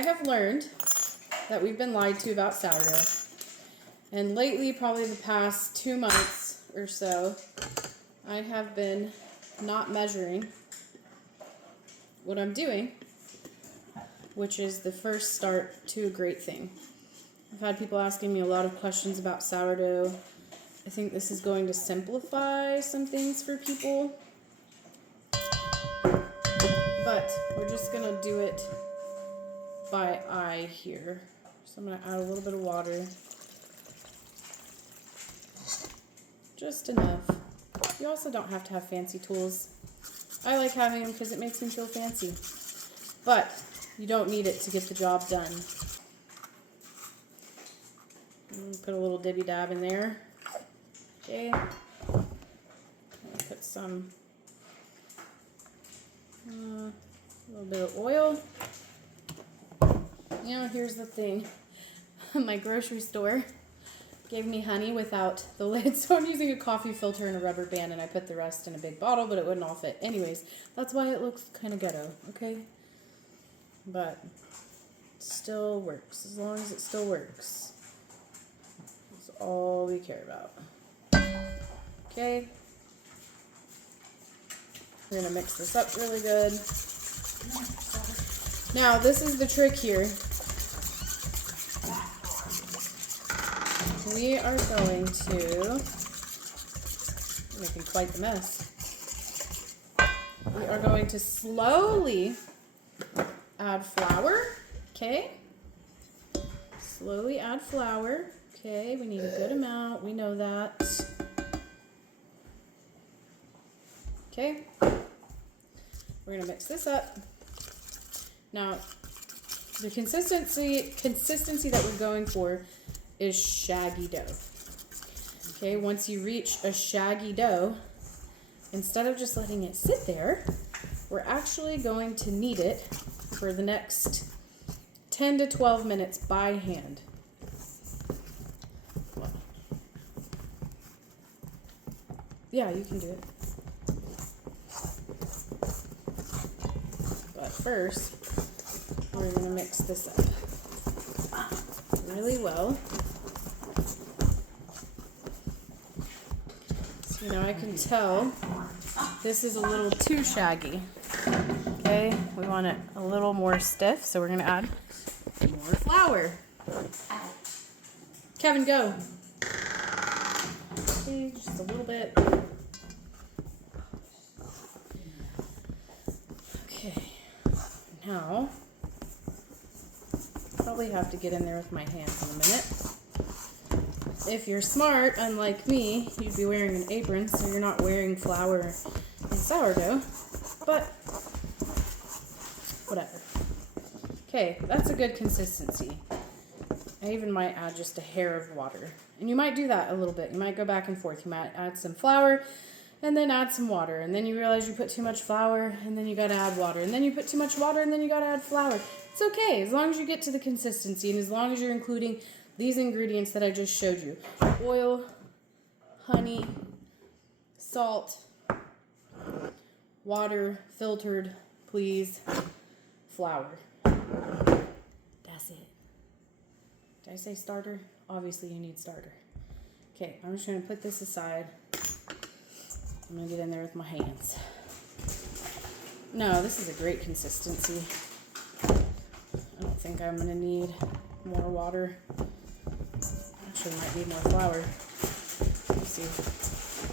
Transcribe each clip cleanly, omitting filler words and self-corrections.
I have learned that we've been lied to about sourdough. And lately, probably the past 2 months or so, I have been not measuring what I'm doing, which is the first start to a great thing. I've had people asking me a lot of questions about sourdough. I think this is going to simplify some things for people. But we're just going to do it by eye here. So I'm going to add a little bit of water. Just enough. You also don't have to have fancy tools. I like having them because it makes me feel fancy. But you don't need it to get the job done. Put a little dibby dab in there. Okay. Put some, a little bit of oil. You know, here's the thing. My grocery store gave me honey without the lid, so I'm using a coffee filter and a rubber band, and I put the rest in a big bottle, but it wouldn't all fit. Anyways, that's why it looks kind of ghetto, okay? But it still works, as long as it still works. That's all we care about. Okay. We're going to mix this up really good. Now, this is the trick here. We are going to, making quite the mess. We are going to slowly add flour, okay? Slowly add flour, okay? We need a good amount, we know that. Okay, we're gonna mix this up. Now, the consistency that we're going for is shaggy dough. Okay, once you reach a shaggy dough, instead of just letting it sit there, we're actually going to knead it for the next 10 to 12 minutes by hand. Yeah, you can do it. But first, we're going to mix this up really well. So, you know, I can tell this is a little too shaggy. Okay, we want it a little more stiff, so we're going to add more flour. Kevin, go. Okay, just a little bit. Okay, now, probably have to get in there with my hands in a minute. If you're smart, unlike me, you'd be wearing an apron, so you're not wearing flour and sourdough, but whatever. Okay, that's a good consistency. I even might add just a hair of water. And you might do that a little bit. You might go back and forth. You might add some flour and then add some water. And then you realize you put too much flour and then you got to add water. And then you put too much water and then you got to add flour. It's okay as long as you get to the consistency and as long as you're including these ingredients that I just showed you. Oil, honey, salt, water, filtered, please, flour. That's it. Did I say starter? Obviously you need starter. Okay, I'm just going to put this aside. I'm going to get in there with my hands. No, this is a great consistency. I don't think I'm going to need more water. Actually, might need more flour. Let's see.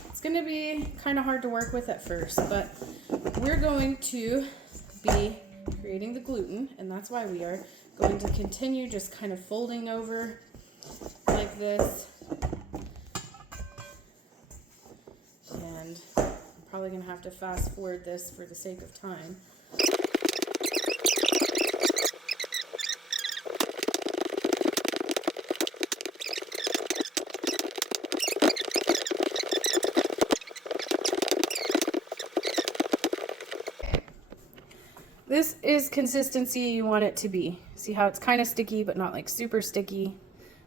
It's going to be kind of hard to work with at first, but we're going to be creating the gluten, and that's why we are going to continue just kind of folding over like this. And I'm probably going to have to fast forward this for the sake of time. This is consistency you want it to be. See how it's kind of sticky, but not like super sticky?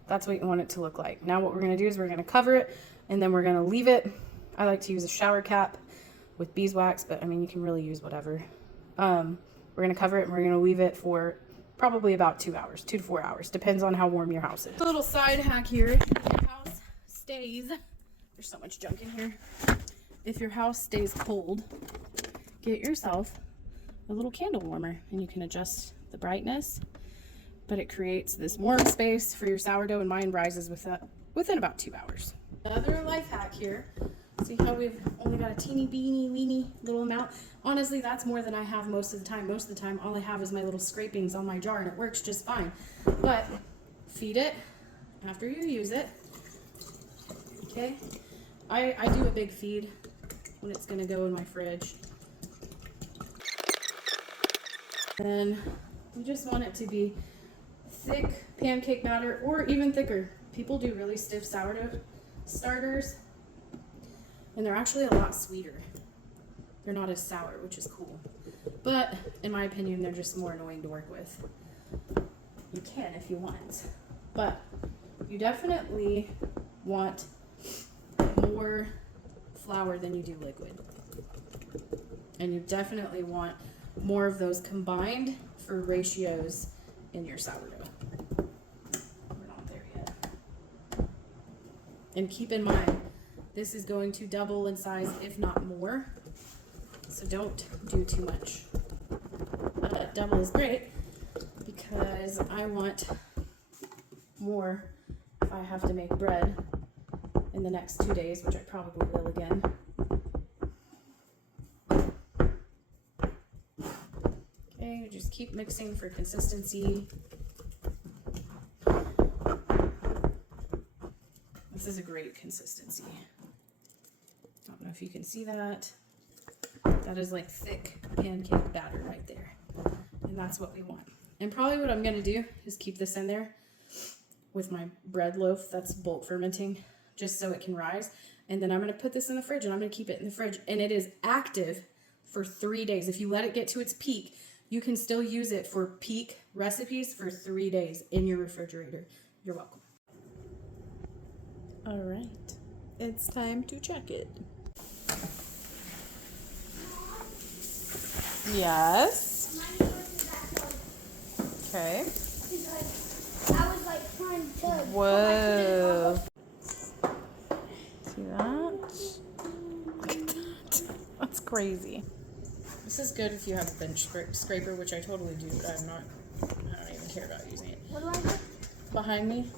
That's what you want it to look like. Now what we're going to do is we're going to cover it, and then we're going to leave it. I like to use a shower cap with beeswax, but I mean, you can really use whatever. We're going to cover it, and we're going to leave it for probably about 2 hours, 2 to 4 hours, depends on how warm your house is. A little side hack here, if your house stays, there's so much junk in here. If your house stays cold, get yourself a little candle warmer and you can adjust the brightness, but it creates this warm space for your sourdough, and mine rises within about 2 hours. Another life hack here. See how we've only got a teeny weeny little amount? Honestly, that's more than I have most of the time. Most of the time, all I have is my little scrapings on my jar, and it works just fine. But feed it after you use it. Okay? I do a big feed when it's going to go in my fridge. Then you just want it to be thick pancake batter, or even thicker. People do really stiff sourdough starters, and they're actually a lot sweeter. They're not as sour, which is cool. But in my opinion, they're just more annoying to work with. You can if you want, but you definitely want more flour than you do liquid. And you definitely want more of those combined for ratios in your sourdough. We're not there yet. And keep in mind, this is going to double in size, if not more. So don't do too much. Double is great because I want more if I have to make bread in the next 2 days, which I probably will again. Okay, just keep mixing for consistency. This is a great consistency. I don't know if you can see that. That is like thick pancake batter right there. And that's what we want. And probably what I'm going to do is keep this in there with my bread loaf that's bulk fermenting, just so it can rise. And then I'm going to put this in the fridge, and I'm going to keep it in the fridge. And it is active for 3 days. If you let it get to its peak, you can still use it for peak recipes for 3 days in your refrigerator. You're welcome. All right, it's time to check it. Yes. Okay. I was like trying to. Whoa. See that? Look at that. That's crazy. This is good if you have a bench scraper, which I totally do, but I don't even care about using it. What do I do? Behind me.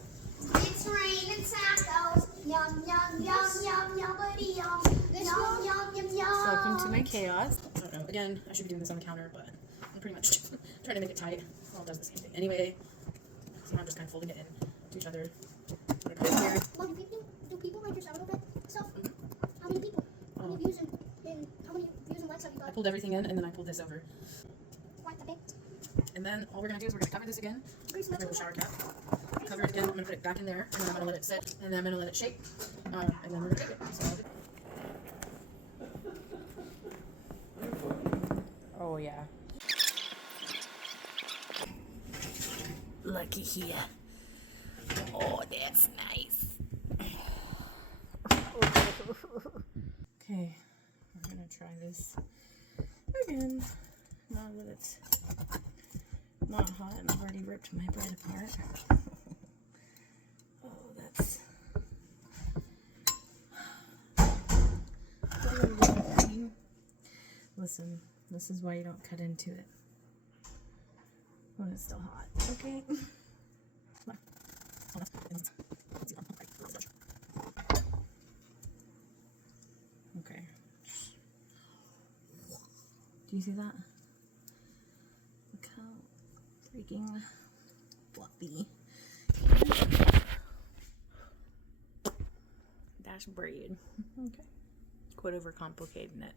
It's raining tacos. Yum, yum, yum, yum, yummity, yum. Yum, yum, yum, yum. Welcome to my chaos. I don't know. Again, I should be doing this on the counter, but I'm pretty much trying to make it tight. It all does the same thing. Anyway, see how I'm just kind of folding it in to each other. Put it right here. Well, do people like your sourdough bread stuff? How many people? How many views and likes have you got? I pulled everything in, and then I pulled this over. Quite a bit. And then all we're going to do is we're going to cover this again. With my little shower cap. Cover it again. I'm going to put it back in there, and then I'm going to let it sit, and then I'm going to let it shake, and then we're going to bake it. So, oh, yeah. Looky here. Oh, that's nice. Okay, we're going to try this again. Now that it's not hot and I've already ripped my bread apart. Oh, that's a little bit cream. Listen, this is why you don't cut into it when it's still hot. Okay. Okay. Do you see that? Look how freaking fluffy. That's bread. Okay. Quit overcomplicating it.